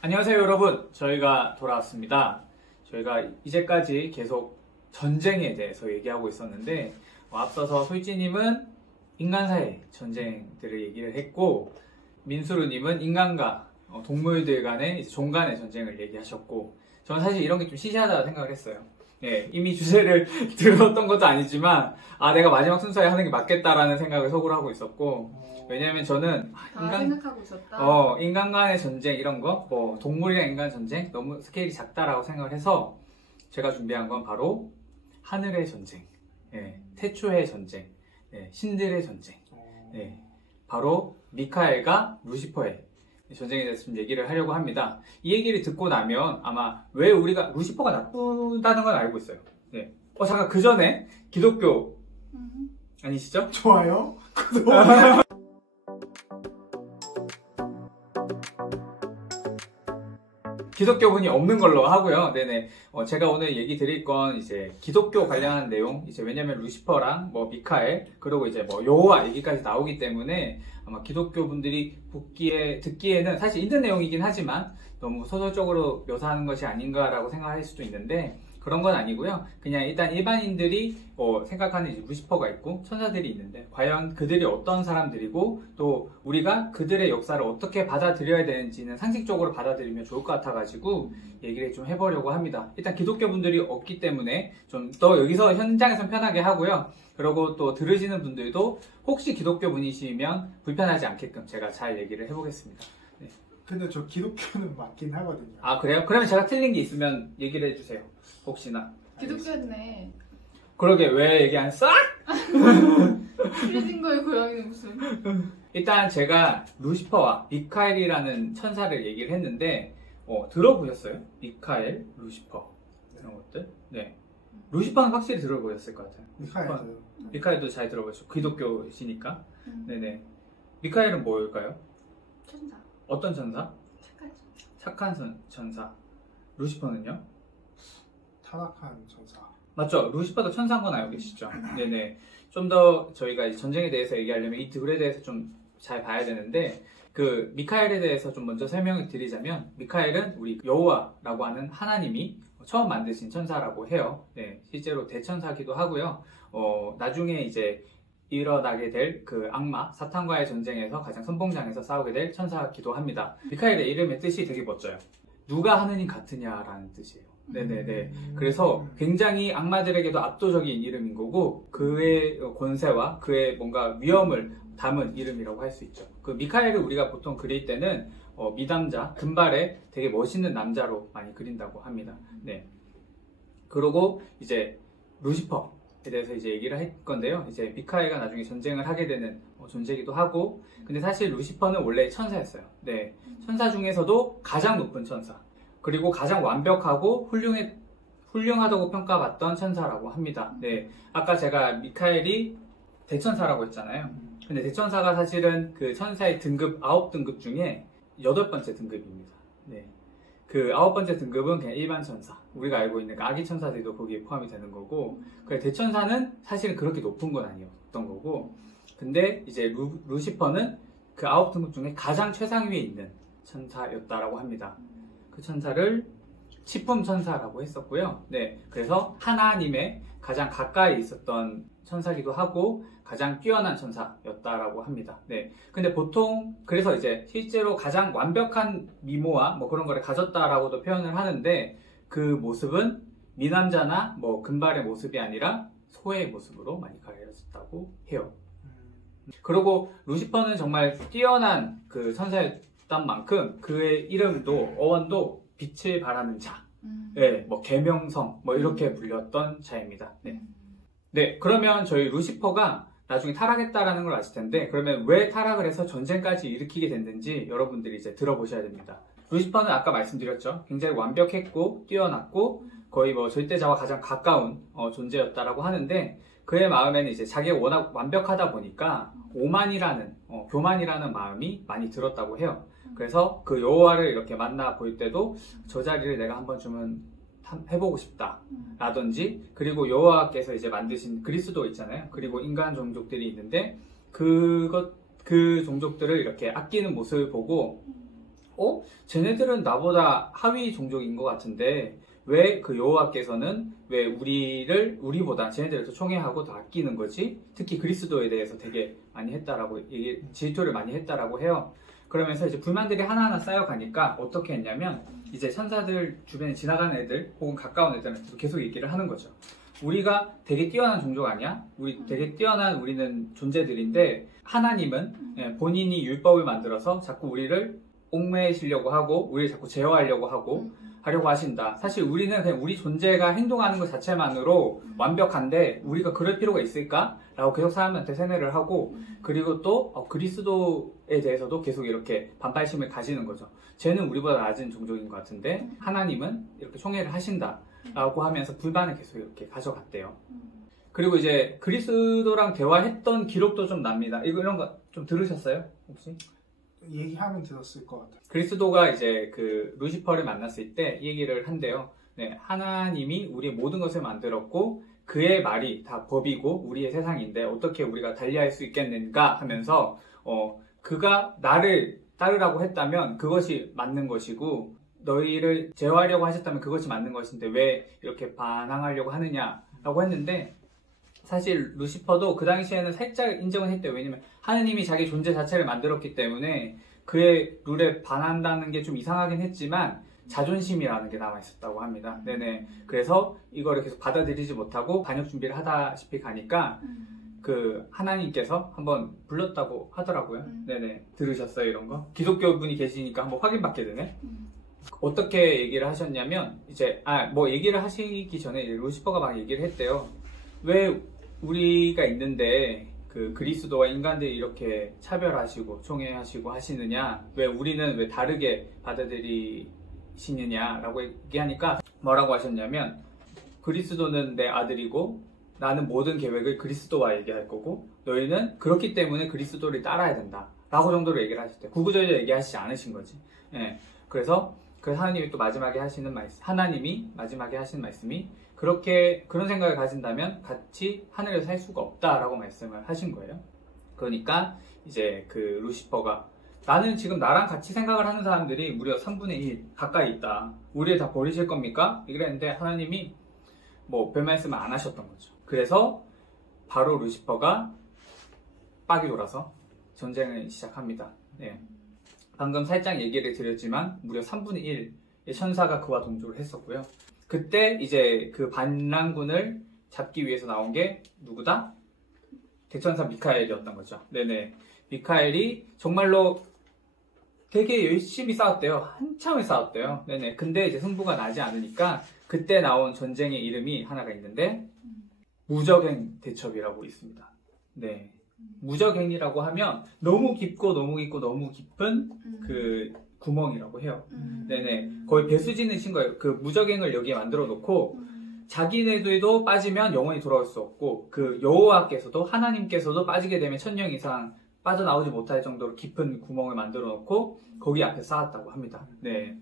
안녕하세요 여러분, 저희가 돌아왔습니다. 저희가 이제까지 계속 전쟁에 대해서 얘기하고 있었는데 앞서서 솔지님은 인간사의 전쟁들을 얘기를 했고 민수루님은 인간과 동물들 간의 종간의 전쟁을 얘기하셨고 저는 사실 이런 게 좀 시시하다고 생각을 했어요. 예, 이미 주제를 들었던 것도 아니지만 내가 마지막 순서에 하는 게 맞겠다라는 생각을 속으로 하고 있었고 왜냐면 저는 생각하고 있었다. 인간 간의 전쟁 이런 거, 뭐 동물이랑 인간 전쟁 너무 스케일이 작다라고 생각을 해서 제가 준비한 건 바로 하늘의 전쟁, 태초의 전쟁, 신들의 전쟁, 바로 미카엘과 루시퍼의 전쟁에 대해서 좀 얘기를 하려고 합니다. 이 얘기를 듣고 나면 아마 왜 우리가 루시퍼가 나쁘다는 건 알고 있어요. 잠깐 그 전에 기독교 아니시죠? 좋아요. 기독교분이 없는 걸로 하고요. 네네. 제가 오늘 얘기 드릴 건 이제 기독교 관련한 내용. 왜냐면 루시퍼랑 뭐 미카엘 그리고 이제 뭐 여호와 얘기까지 나오기 때문에 아마 기독교 분들이 듣기에는 사실 있는 내용이긴 하지만 너무 소설적으로 묘사하는 것이 아닌가라고 생각할 수도 있는데 그런 건 아니고요. 그냥 일단 일반인들이 생각하는 이제 루시퍼가 있고 천사들이 있는데 과연 그들이 어떤 사람들이고 또 우리가 그들의 역사를 어떻게 받아들여야 되는지는 상식적으로 받아들이면 좋을 것 같아가지고 얘기를 좀 해보려고 합니다. 일단 기독교 분들이 없기 때문에 좀 더 여기서 현장에선 편하게 하고요. 그리고 또 들으시는 분들도 혹시 기독교 분이시면 불편하지 않게끔 제가 잘 얘기를 해보겠습니다. 근데 저 기독교는 맞긴 하거든요. 그래요? 그러면 제가 틀린 게 있으면 얘기를 해주세요. 혹시나. 기독교였네. 그러게 왜 얘기 안 했어? 슈레딩거의 고양이는 무슨? 일단 제가 루시퍼와 미카엘이라는 천사를 얘기를 했는데 들어보셨어요? 미카엘, 루시퍼 이런 것들? 네. 루시퍼는 확실히 들어보셨을 것 같아요. 미카엘도요. 미카엘도 잘 들어보셨고 기독교시니까. 네네. 미카엘은 뭘까요? 천사. 어떤 천사? 착한 착한 천사. 루시퍼는요? 타락한 천사. 맞죠? 루시퍼도 천사인 건 알고 계시죠? 네네. 좀 더 저희가 이제 전쟁에 대해서 얘기하려면 이 둘에 대해서 좀 잘 봐야 되는데 그 미카엘에 대해서 좀 먼저 설명을 드리자면 미카엘은 우리 여호와라고 하는 하나님이 처음 만드신 천사라고 해요. 네, 실제로 대천사기도 하고요. 나중에 이제 일어나게 될 그 악마 사탄과의 전쟁에서 가장 선봉장에서 싸우게 될 천사기도 합니다. 미카엘의 이름의 뜻이 되게 멋져요. 누가 하느님 같으냐라는 뜻이에요. 네네네. 그래서 굉장히 악마들에게도 압도적인 이름인 거고 그의 권세와 그의 뭔가 위엄을 담은 이름이라고 할 수 있죠. 그 미카엘을 우리가 보통 그릴 때는 미담자, 금발의 되게 멋있는 남자로 많이 그린다고 합니다. 네. 그리고 이제 루시퍼에 대해서 이제 얘기를 할 건데요. 이제 미카엘과 나중에 전쟁을 하게 되는 존재이기도 하고 근데 사실 루시퍼는 원래 천사였어요. 네. 천사 중에서도 가장 높은 천사. 그리고 가장 완벽하고 훌륭하다고 평가받던 천사라고 합니다. 네, 아까 제가 미카엘이 대천사라고 했잖아요. 근데 대천사가 사실은 그 천사의 등급 9등급 중에 8번째 등급입니다. 네, 그 9번째 등급은 그냥 일반 천사. 우리가 알고 있는 아기 천사들도 거기에 포함이 되는 거고 그 대천사는 사실은 그렇게 높은 건 아니었던 거고 근데 이제 루시퍼는 그 9등급 중에 가장 최상위에 있는 천사였다라고 합니다. 그 천사를 치품 천사라고 했었고요. 네, 그래서 하나님의 가장 가까이 있었던 천사기도 하고 가장 뛰어난 천사였다라고 합니다. 네, 근데 보통 그래서 이제 실제로 가장 완벽한 미모와 뭐 그런 거를 가졌다라고도 표현을 하는데 그 모습은 미남자나 뭐 금발의 모습이 아니라 소의 모습으로 많이 가려졌다고 해요. 그리고 루시퍼는 정말 뛰어난 그 천사였던 만큼 그의 이름도 어원도 빛을 발하는 자, 뭐 계명성 뭐 이렇게 불렸던 자입니다. 네, 그러면 저희 루시퍼가 나중에 타락했다라는 걸 아실 텐데 그러면 왜 타락을 해서 전쟁까지 일으키게 됐는지 여러분들이 이제 들어보셔야 됩니다. 루시퍼는 아까 말씀드렸죠. 굉장히 완벽했고 뛰어났고 거의 뭐 절대자와 가장 가까운 존재였다라고 하는데 그의 마음에는 이제 자기가 워낙 완벽하다 보니까 오만이라는 교만이라는 마음이 많이 들었다고 해요. 그래서 그 여호와를 이렇게 만나 볼 때도 저 자리를 내가 한 번쯤은 해보고 싶다 라든지 그리고 여호와께서 이제 만드신 그리스도 있잖아요. 그리고 인간 종족들이 있는데 그 종족들을 이렇게 아끼는 모습을 보고 쟤네들은 나보다 하위 종족인 것 같은데 왜 그 여호와께서는 왜 우리보다 쟤네들을 더 총애하고 더 아끼는 거지? 특히 그리스도에 대해서 되게 많이 했다라고 질투를 많이 했다라고 해요. 그러면서 이제 불만들이 하나하나 쌓여가니까 어떻게 했냐면 이제 천사들 주변에 지나가는 애들 혹은 가까운 애들한테 계속 얘기를 하는 거죠. 우리가 되게 뛰어난 종족 아니야? 우리 되게 뛰어난 우리는 존재들인데 하나님은 본인이 율법을 만들어서 자꾸 우리를 옥매시려고 하고 우리를 자꾸 제어하려고 하려고 하신다. 사실 우리는 그냥 우리 존재가 행동하는 것 자체만으로 완벽한데 우리가 그럴 필요가 있을까? 라고 계속 사람한테 세뇌를 하고 그리고 또 그리스도에 대해서도 계속 이렇게 반발심을 가지는 거죠. 쟤는 우리보다 낮은 종족인 것 같은데 하나님은 이렇게 총애를 하신다. 라고 하면서 불만을 계속 이렇게 가져갔대요. 그리고 이제 그리스도랑 대화했던 기록도 좀 납니다. 이런 거 좀 들으셨어요? 혹시? 얘기하면 들었을 것 같아요. 그리스도가 이제 그 루시퍼를 만났을 때 얘기를 한대요. 네, 하나님이 우리의 모든 것을 만들었고 그의 말이 다 법이고 우리의 세상인데 어떻게 우리가 달리할 수 있겠는가 하면서 그가 나를 따르라고 했다면 그것이 맞는 것이고 너희를 제어하려고 하셨다면 그것이 맞는 것인데 왜 이렇게 반항하려고 하느냐라고 했는데 사실 루시퍼도 그 당시에는 살짝 인정을 했대요. 왜냐면 하느님이 자기 존재 자체를 만들었기 때문에 그의 룰에 반한다는 게 좀 이상하긴 했지만 자존심이라는 게 남아있었다고 합니다. 네네. 그래서 이거를 계속 받아들이지 못하고 반역 준비를 하다시피 가니까 그 하나님께서 한번 불렀다고 하더라고요. 네네. 들으셨어요 이런 거? 기독교 분이 계시니까 한번 확인받게 되네. 어떻게 얘기를 하셨냐면 이제 뭐 얘기를 하시기 전에 루시퍼가 막 얘기를 했대요. 왜 우리가 있는데 그 그리스도와 인간들이 이렇게 차별하시고 총애하시고 하시느냐? 왜 우리는 왜 다르게 받아들이시느냐라고 얘기하니까 뭐라고 하셨냐면 그리스도는 내 아들이고 나는 모든 계획을 그리스도와 얘기할 거고 너희는 그렇기 때문에 그리스도를 따라야 된다 라고 정도로 얘기를 하셨대요. 구구절절 얘기하시지 않으신 거지. 예. 그래서 하나님이 또 마지막에 하시는 말씀이 그런 생각을 가진다면 같이 하늘에서 살 수가 없다라고 말씀을 하신 거예요. 그러니까 이제 그 루시퍼가 나는 지금 나랑 같이 생각을 하는 사람들이 무려 3분의 1 가까이 있다. 우리를 다 버리실 겁니까? 이랬는데 하나님이 뭐 별 말씀을 안 하셨던 거죠. 그래서 바로 루시퍼가 빡이 돌아서 전쟁을 시작합니다. 네. 방금 살짝 얘기를 드렸지만 무려 3분의 1의 천사가 그와 동조를 했었고요. 그때 이제 그 반란군을 잡기 위해서 나온 게 누구다? 대천사 미카엘이었던 거죠. 네네. 미카엘이 정말로 되게 열심히 싸웠대요. 한참을 싸웠대요. 네네. 근데 이제 승부가 나지 않으니까 그때 나온 전쟁의 이름이 하나가 있는데 무적행 대첩이라고 있습니다. 네. 무적행이라고 하면 너무 깊고 너무 깊은 그 구멍이라고 해요. 네네. 거의 배수진을 친 거예요. 그 무적행을 여기에 만들어 놓고 자기네들도 빠지면 영원히 돌아올 수 없고 그 여호와께서도 하나님께서도 빠지게 되면 1000년 이상 빠져나오지 못할 정도로 깊은 구멍을 만들어 놓고 거기 앞에 쌓았다고 합니다. 네.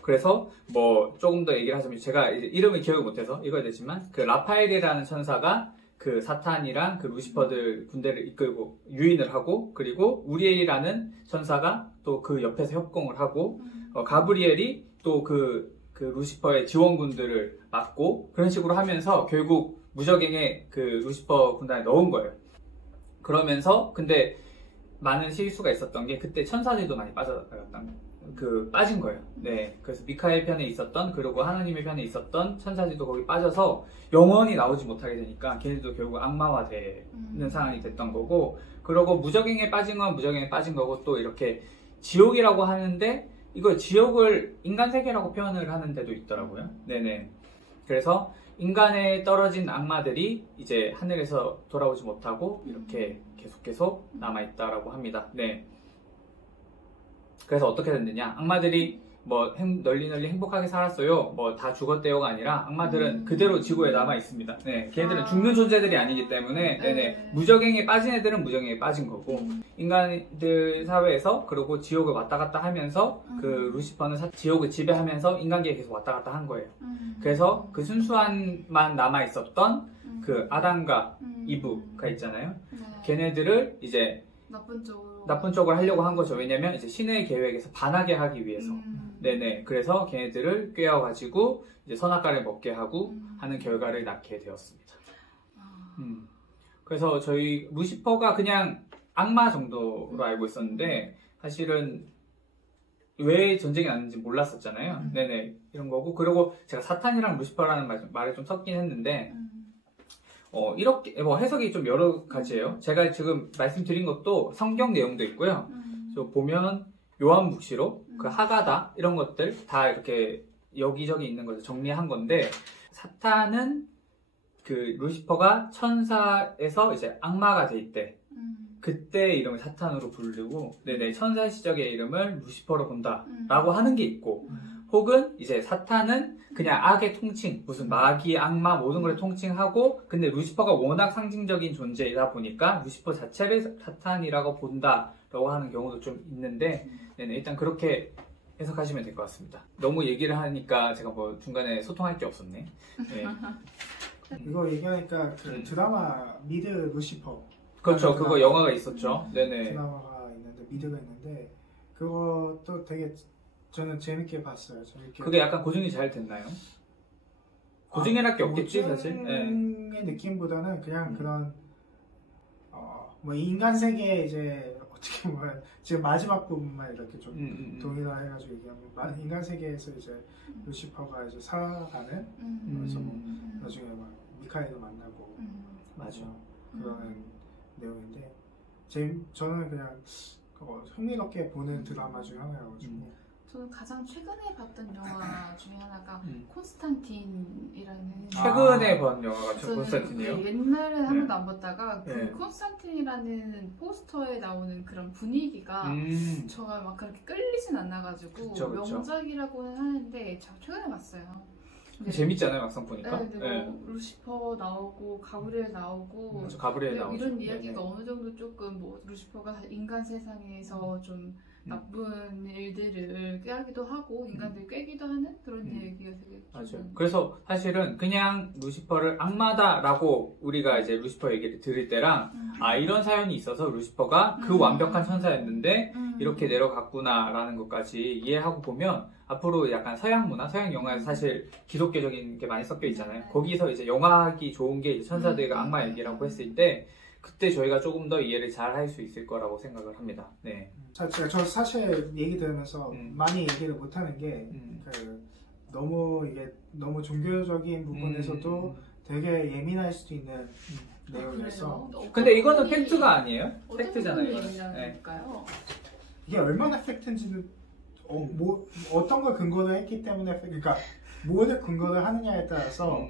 그래서 뭐 조금 더 얘기를 하자면 제가 이제 이름을 기억을 못해서 읽어야 되지만 그 라파엘이라는 천사가 그 사탄이랑 그 루시퍼들 군대를 이끌고 유인을 하고 그리고 우리엘이라는 천사가 또 그 옆에서 협공을 하고 가브리엘이 또 그 루시퍼의 지원군들을 막고 그런 식으로 하면서 결국 무적행에 그 루시퍼 군단에 넣은 거예요. 그러면서 근데 많은 실수가 있었던 게 그때 천사들도 많이 빠진 거예요. 네, 그래서 미카엘 편에 있었던 그리고 하나님의 편에 있었던 천사들도 거기 빠져서 영원히 나오지 못하게 되니까 걔네도 결국 악마화되는 상황이 됐던 거고 그리고 무적행에 빠진 건 무적행에 빠진 거고 또 이렇게 지옥이라고 하는데 이걸 지옥을 인간 세계라고 표현을 하는 데도 있더라고요. 네네. 그래서 인간에 떨어진 악마들이 이제 하늘에서 돌아오지 못하고 이렇게 계속 남아있다라고 합니다. 네. 그래서 어떻게 됐느냐? 악마들이 뭐 널리 행복하게 살았어요. 뭐 다 죽었대요가 아니라 악마들은 그대로 지구에 남아 있습니다. 네, 걔네들은 죽는 존재들이 아니기 때문에 네네. 무적행에 빠진 애들은 무적행에 빠진 거고 인간들 사회에서 그리고 지옥을 왔다 갔다 하면서 그 루시퍼는 지옥을 지배하면서 인간계에 계속 왔다 갔다 한 거예요. 그래서 그 순수한만 남아 있었던 그 아담과 이브가 있잖아요. 걔네들을 이제 나쁜 쪽으로 나쁜 쪽을 하려고 한 거죠. 왜냐면 이제 신의 계획에서 반하게 하기 위해서. 네네. 그래서 걔네들을 꿰어가지고 이제 선악과를 먹게 하고 하는 결과를 낳게 되었습니다. 그래서 저희 루시퍼가 그냥 악마 정도로 알고 있었는데 사실은 왜 전쟁이 났는지 몰랐었잖아요. 네네. 이런 거고. 그리고 제가 사탄이랑 루시퍼라는 말을 좀 섞긴 했는데 이렇게 뭐 해석이 좀 여러 가지예요. 제가 지금 말씀드린 것도 성경 내용도 있고요. 저 보면 요한묵시록, 그 하가다 이런 것들 다 이렇게 여기저기 있는 것을 정리한 건데 사탄은 그 루시퍼가 천사에서 이제 악마가 돼 있대. 그때 이름을 사탄으로 부르고 네네 천사 시적의 이름을 루시퍼로 본다라고 하는 게 있고 혹은 이제 사탄은 그냥 악의 통칭 무슨 마귀 악마 모든 걸 통칭하고 근데 루시퍼가 워낙 상징적인 존재이다 보니까 루시퍼 자체를 사탄이라고 본다라고 하는 경우도 좀 있는데 네네 일단 그렇게 해석하시면 될 것 같습니다. 너무 얘기를 하니까 제가 뭐 중간에 소통할 게 없었네. 네. 이거 얘기하니까 그 드라마 미드 루시퍼 그렇죠. 그거 영화가 있었죠. 네네. 드라마가 있는데 미드가 있는데 그것도 되게 저는 재밌게 봤어요. 재밌게. 그게 약간 고증이 잘 됐나요? 고증이랄 게 없겠지 사실. 네. 고증의 느낌보다는 그냥 그런 뭐 인간 세계 이제 어떻게 보면 지금 마지막 부분만 이렇게 좀 동일화해가지고 얘기하면 인간 세계에서 이제 루시퍼가 이제 살아가는 그래서 뭐 나중에 막 미카엘도 만나고 맞아. 그런 내용인데 저는 그냥 흥미롭게 보는 드라마 중에 하나여가지고 저는 가장 최근에 봤던 영화 중에 하나가 콘스탄틴이라는 최근에 본 영화가 저는 콘스탄틴이요? 옛날에 한 번도 안 봤다가 그 네. 콘스탄틴이라는 포스터에 나오는 그런 분위기가 저가 막 그렇게 끌리진 않아가지고 그쵸. 명작이라고는 하는데 저 최근에 봤어요. 근데 재밌잖아요 막상 보니까. 네, 근데 뭐 루시퍼 나오고 가브리엘 나오고 맞아, 가브리엘 나오죠. 이런 이야기가 네네. 어느 정도 조금 뭐 루시퍼가 인간 세상에서 좀 나쁜 일들을 꾀하기도 하고 인간들 꾀기도 하는 그런 얘기가 되게 맞아요. 그래서 사실은 그냥 루시퍼를 악마다라고 우리가 이제 루시퍼 얘기를 들을 때랑 이런 사연이 있어서 루시퍼가 그 완벽한 천사였는데 이렇게 내려갔구나라는 것까지 이해하고 보면 앞으로 약간 서양 문화, 서양 영화에서 사실 기독교적인 게 많이 섞여 있잖아요. 거기서 이제 영화하기 좋은 게 이제 천사들과 악마 얘기라고 했을 때 그때 저희가 조금 더 이해를 잘 할 수 있을 거라고 생각을 합니다. 네. 저 사실 얘기 들으면서 많이 얘기를 못하는 게 너무 종교적인 부분에서도 되게 예민할 수도 있는 내용이어서 근데 이거는 팩트가 아니에요? 팩트잖아요. 이거는. 예민할까요? 이게 얼마나 팩트인지는 어떤 걸 근거로 했기 때문에 그러니까 뭐를 근거로 하느냐에 따라서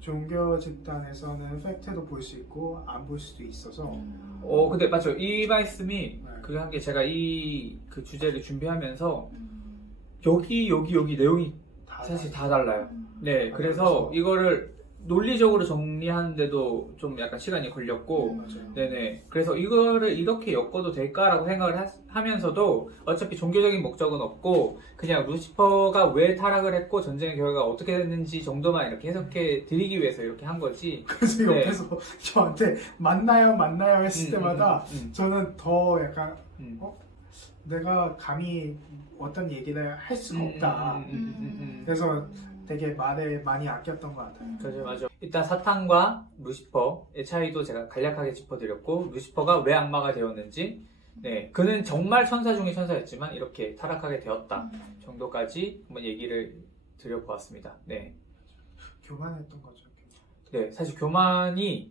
종교 집단에서는 팩트도 볼 수 있고 안 볼 수도 있어서 근데 맞죠. 이 말씀이 그게 한 게 제가 그 주제를 준비하면서 여기 내용이 사실 다 달라요. 네, 그래서 이거를 논리적으로 정리하는데도 좀 약간 시간이 걸렸고, 맞아요. 네네. 그래서 이거를 이렇게 엮어도 될까라고 생각을 하면서도 어차피 종교적인 목적은 없고, 그냥 루시퍼가 왜 타락을 했고, 전쟁의 결과가 어떻게 됐는지 정도만 이렇게 해석해 드리기 위해서 이렇게 한 거지. 그래서 네. 옆에서 저한테 만나요 했을 때마다 저는 더 약간 내가 감히 어떤 얘기를 할 수가 없다. 그래서 되게 말을 많이 아꼈던 것 같아요. 그죠, 맞아. 일단 사탄과 루시퍼의 차이도 제가 간략하게 짚어드렸고, 루시퍼가 왜 악마가 되었는지, 네, 그는 정말 천사 중에 천사였지만 이렇게 타락하게 되었다 정도까지 한번 얘기를 드려보았습니다. 네, 교만했던 거죠. 네, 사실 교만이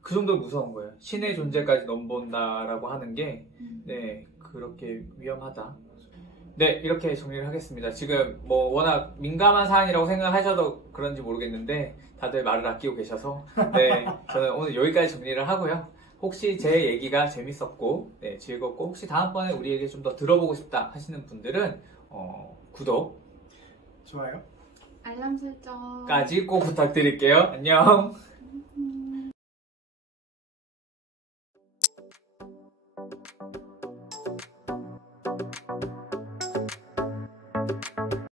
그 정도로 무서운 거예요. 신의 존재까지 넘본다라고 하는 게, 네, 그렇게 위험하다. 네, 이렇게 정리를 하겠습니다. 지금 뭐 워낙 민감한 사안이라고 생각하셔도 그런지 모르겠는데 다들 말을 아끼고 계셔서 네, 저는 오늘 여기까지 정리를 하고요. 혹시 제 얘기가 재밌었고 네, 즐겁고 혹시 다음번에 우리 얘기 좀 더 들어보고 싶다 하시는 분들은 구독, 좋아요. 알람 설정 까지 꼭 부탁드릴게요. 안녕.